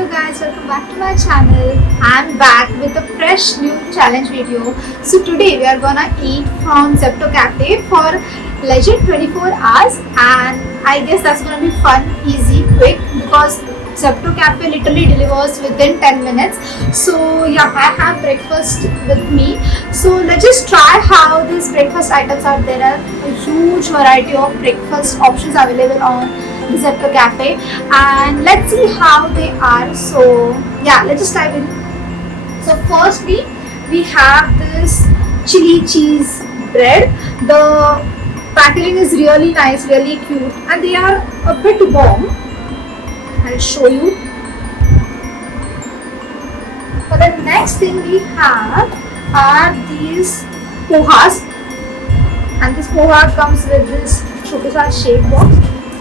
Hello guys, welcome back to my channel. I'm back with a fresh new challenge video. So today we are gonna eat from Zepto Cafe for legit 24 hours, and I guess that's gonna be fun, easy, quick because Zepto Cafe literally delivers within 10 minutes. So yeah, I have breakfast with me. So let's just try how these breakfast items are. There are a huge variety of breakfast options available on Zepto Cafe, and let's see how they are. So yeah, let's just dive in. So firstly, we have this chili cheese bread. The packaging is really nice, really cute, and they are a bit warm. I'll show you. For the next thing we have are these pohas, and this poha comes with this chotusa shape box.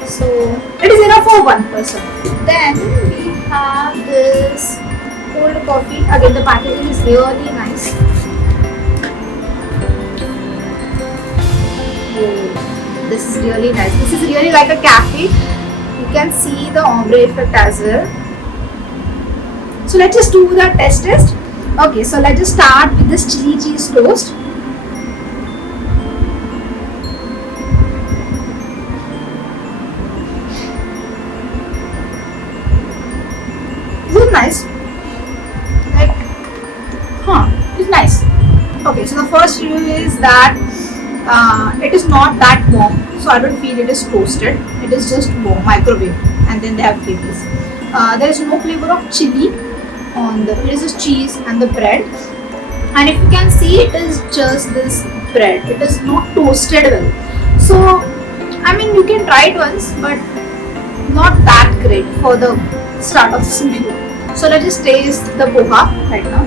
So it is enough for one person. Then we have this cold coffee. Again, the packaging is really nice. Oh, this is really nice. This is really like a cafe. You can see the ombre effect as well. So let's just do the test. Okay, so let's just start with this chili cheese toast. This is nice. Like, it's nice. Okay, so the first review is that it is not that warm, so I don't feel it is toasted. It is just warm, microwave, and then they have flavors. There is no flavor of chili on the. It is just cheese and the bread, and if you can see, it is just this bread. It is not toasted well. So I mean, you can try it once, but not that great for the start of this video. So let's just taste the poha right now.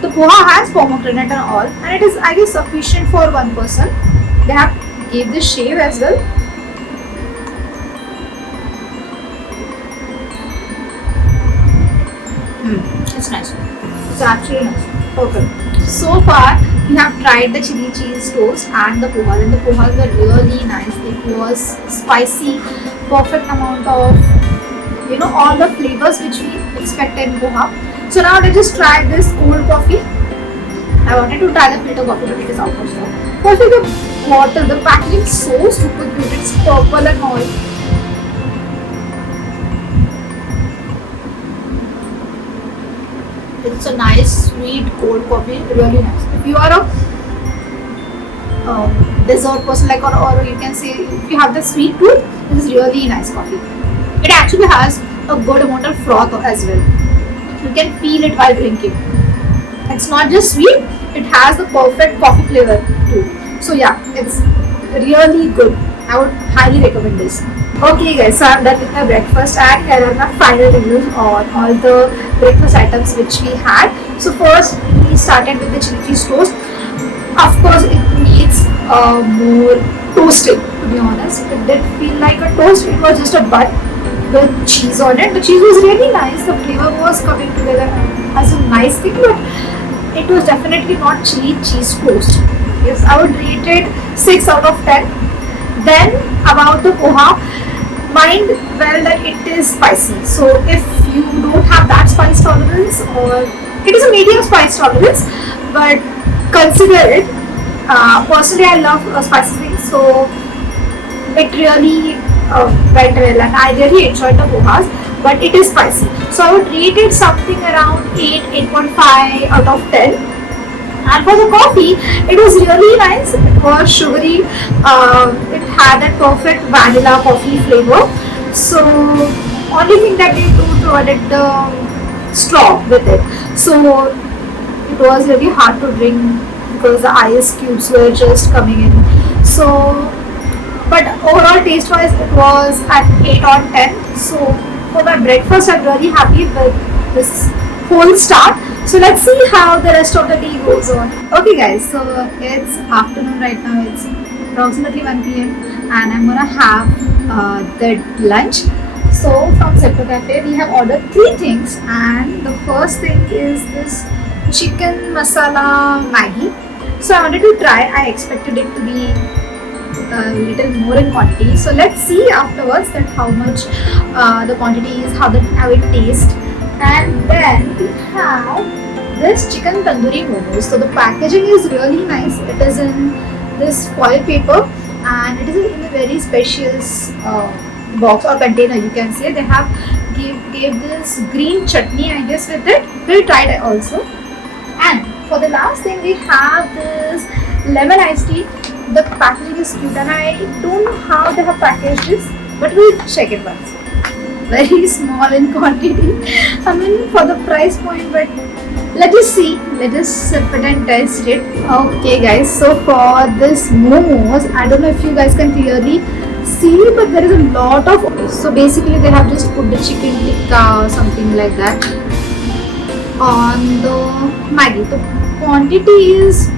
The poha has pomegranate and all, and it is, I guess, sufficient for one person. They have gave this shape as well. It's nice. It's actually nice. Perfect. So far, we have tried the chili cheese toast and the poha, and the pohas were really nice. It was spicy, perfect amount of all the flavors which we expect in poha. So now let's just try this cold coffee. I wanted to try the filter coffee, but it is out of stock. First, the bottle, the packaging is so super cute. It's purple and all. It's a nice, sweet cold coffee. Really nice. If you are a dessert person, like or you can say if you have the sweet tooth, this is really nice coffee. It actually has a good amount of froth as well. You can feel it while drinking. It's not just sweet, it has the perfect coffee flavor too. So yeah, it's really good. I would highly recommend this. Okay guys, so I'm done with my breakfast, and here are my final reviews on all the breakfast items which we had. So first we started with the chili cheese toast. Of course it needs more toasting, to be honest. It didn't feel like a toast, it was just a bun with cheese on it. The cheese was really nice, the flavor was coming together as a nice thing, but it was definitely not chili cheese toast. Yes, I would rate it 6 out of 10. Then about the poha, mind well that it is spicy. So if you don't have that spice tolerance, or it is a medium spice tolerance, but consider it. Personally, I love spicy things, so it really went well, and I really enjoyed the pohas, but it is spicy. So I would rate it something around 8.5 out of 10. And for the coffee, it was really nice. It was sugary. It had that perfect vanilla coffee flavor. So only thing that they do to add the straw with it. So it was really hard to drink because the ice cubes were just coming in. So, but overall taste wise, it was at 8 on 10. So for my breakfast, I'm really happy with this whole start. So let's see how the rest of the day goes on. Okay guys, so it's afternoon right now. It's approximately 1 p.m. and I'm gonna have the lunch. So from Zepto Cafe, we have ordered 3 things, and the first thing is this chicken masala Maggi. So I wanted to try. I expected it to be a little more in quantity. So let's see afterwards that how much the quantity is, how it tastes. And then we have this chicken tandoori momos. So the packaging is really nice. It is in this foil paper and it is in a very spacious box or container, you can say. They have gave this green chutney, I guess, with it. We'll try it also. And for the last thing, we have this lemon iced tea. The packaging is cute and I don't know how they have packaged this, but we'll check it once. Very small in quantity, I mean for the price point, but let us see, let us sip it and test it. Okay guys, so for this momos, I don't know if you guys can clearly see, but there is a lot of, so basically they have just put the chicken tikka or something like that on the Maggi. The quantity is,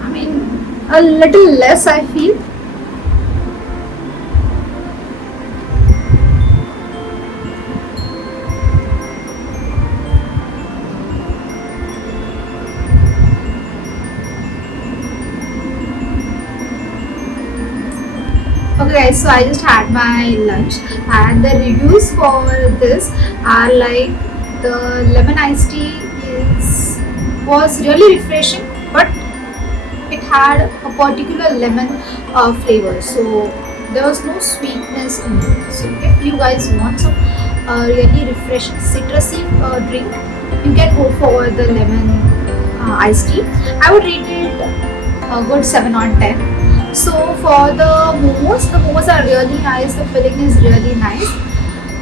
I mean, a little less, I feel. Okay guys, so I just had my lunch and the reviews for this are like the lemon iced tea was really refreshing, but it had a particular lemon flavor, so there was no sweetness in it. So if you guys want some really refreshing citrusy drink, you can go for the lemon iced tea. I would rate it a good 7 on 10. So for the momos are really nice, the filling is really nice,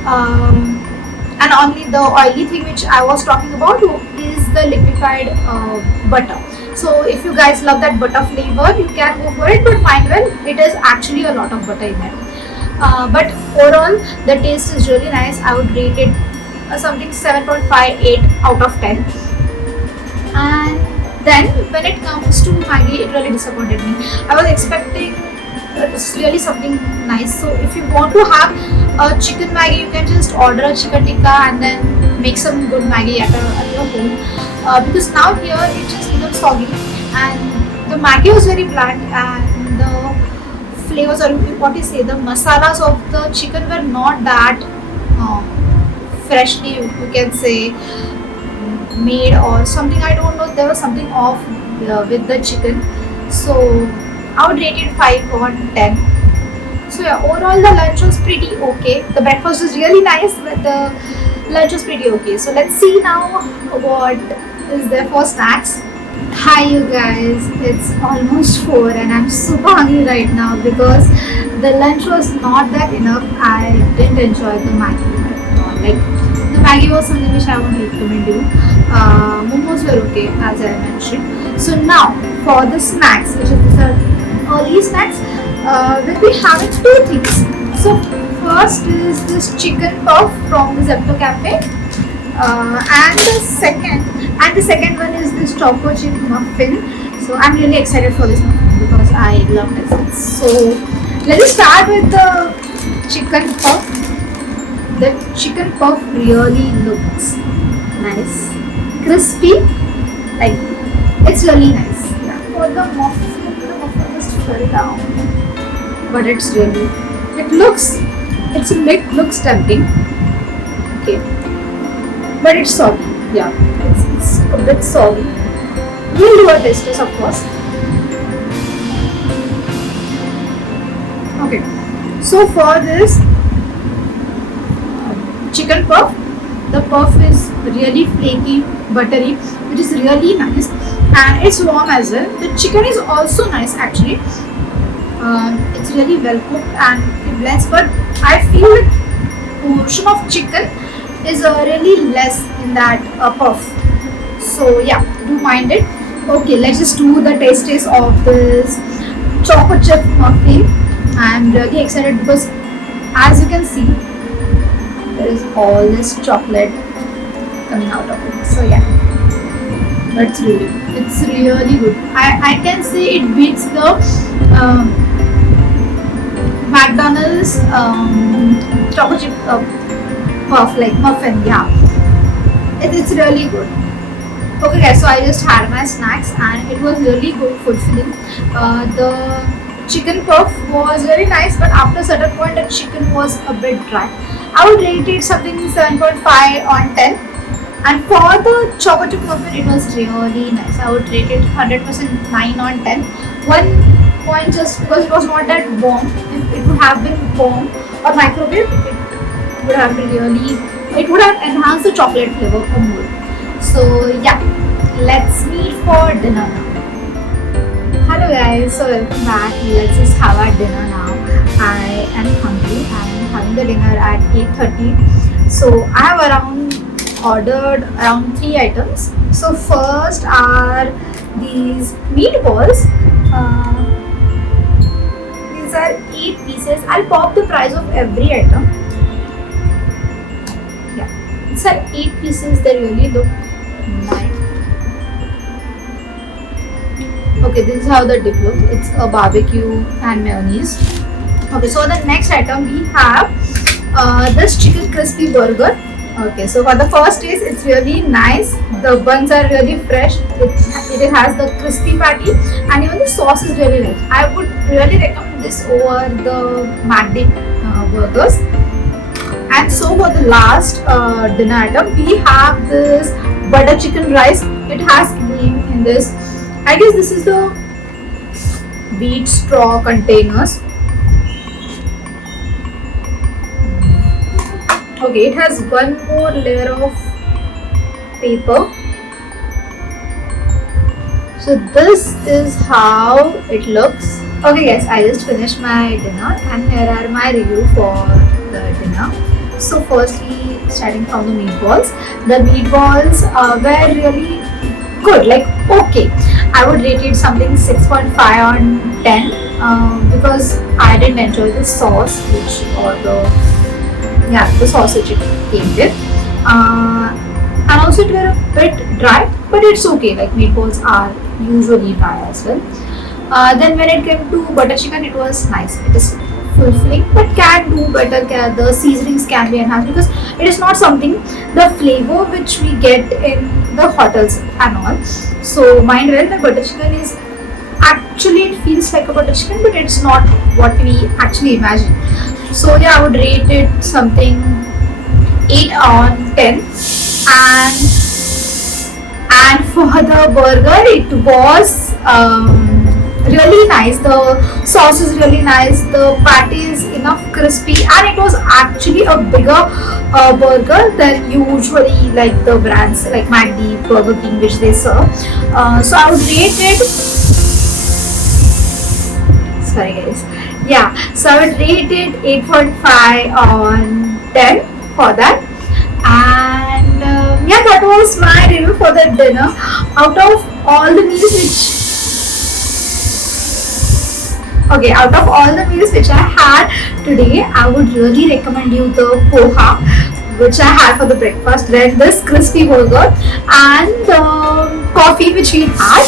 and only the oily thing which I was talking about is the liquefied butter. So if you guys love that butter flavor, you can go for it, but mind well, it is actually a lot of butter in it. But overall, the taste is really nice. I would rate it something 7.58 out of 10. And then when it comes to Maggi, it really disappointed me. I was expecting it's really something nice. So if you want to have a chicken Maggi, you can just order a chicken tikka and then make some good Maggi at your home. Because now here it just becomes soggy and the Maggi was very bland and the flavors, or what you say, the masalas of the chicken were not that freshly, you can say, made or something. I don't know, there was something off with the chicken, so I would rate it 5 on 10. So yeah, overall the lunch was pretty okay. The breakfast was really nice, but the lunch was pretty okay. So let's see now what is there for snacks. Hi you guys, it's almost 4 and I'm super hungry right now because the lunch was not that enough. I didn't enjoy the Maggi at all. Like, the Maggi was something which I won't recommend you. Momos were okay, as I mentioned. So now for the snacks, which is these are early snacks, we'll be having 2 things. So first is this chicken puff from the Zepto Cafe, and the second one is this choco chip muffin. So I'm really excited for this muffin because I love it. So let's start with the chicken puff. The chicken puff really looks nice, crispy, like it's really nice. Yeah. For the muffin just fell down, but it's really, it looks tempting. Okay, but it's soggy. Yeah, it's a bit soggy. We'll do a taste test, of course. Okay, so for this chicken puff, the puff is really flaky, buttery, which is really nice, and it's warm as well. The chicken is also nice actually. It's really well cooked and it blends, but I feel the portion of chicken is really less in that puff. So yeah, do mind it. Okay, let's just do the taste test of this choco chip muffin. I'm really excited because, as you can see, there is all this chocolate coming out of it. So yeah, it's really good. I can say it beats the McDonald's chocolate chip puff, like muffin. Yeah, it's really good. Okay guys, so I just had my snacks and it was really good, fulfilling. The chicken puff was very nice, but after a certain point, the chicken was a bit dry. I would rate it something 7.5 on 10. And for the chocolate chip muffin, it was really nice. I would rate it 100% 9 on 10. One point just because it was not that warm. If it would have been warm or microwave, it would have been really, it would have enhanced the chocolate flavor more. So yeah, let's meet for dinner now. Hello guys, so welcome back. Let's just have our dinner now. I am hungry. I am having the dinner at 8:30. So I have ordered around 3 items. So first are these meatballs. These are 8 pieces. I'll pop the price of every item. Yeah, these are 8 pieces. They really look nice. Okay, this is how the dip looks. It's a barbecue and mayonnaise. Okay, so the next item we have this chicken crispy burger. Okay, so for the first taste, it's really nice. The buns are really fresh. It has the crispy patty, and even the sauce is really nice. I would really recommend this over the McD burgers. And so for the last dinner item, we have this butter chicken rice. It has cream in this. I guess this is the wheat straw containers. Okay, it has one more layer of paper. So this is how it looks. Okay guys, I just finished my dinner and here are my review for the dinner. So firstly, starting from the meatballs. The meatballs were really good, like okay. I would rate it something 6.5 on 10 because I didn't enjoy the sauce the sausage it came with. And also it were a bit dry, but it's okay. Like meatballs are usually dry as well. Then when it came to butter chicken, it was nice. It is fulfilling, but can do better. The seasonings can be enhanced because it is not something the flavor which we get in the hotels and all. So mind well, the butter chicken is actually it feels like a butter chicken, but it's not what we actually imagine. So yeah, I would rate it something 8 on 10. And for the burger, it was really nice. The sauce is really nice. The patty is enough crispy, and it was actually a bigger burger than usually like the brands like McD, Burger King, which they serve. So I would rate it. Sorry guys. Yeah, so I would rate it 8.5 on 10 for that. And yeah, that was my review for the dinner. Out of all the meals which I had today, I would really recommend you the poha which I had for the breakfast, then this crispy burger and the coffee which we had.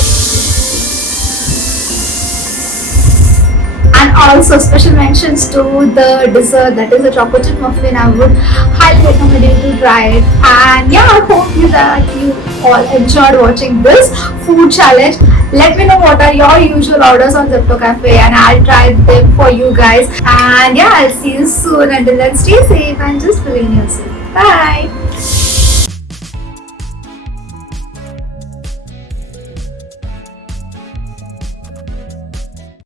And also special mentions to the dessert, that is a chocolate chip muffin. I would highly recommend you to try it. And yeah, I hope that you all enjoyed watching this food challenge. Let me know what are your usual orders on Zepto Cafe and I'll try them for you guys. And yeah, I'll see you soon. Until then, stay safe and just believe in yourself. Bye.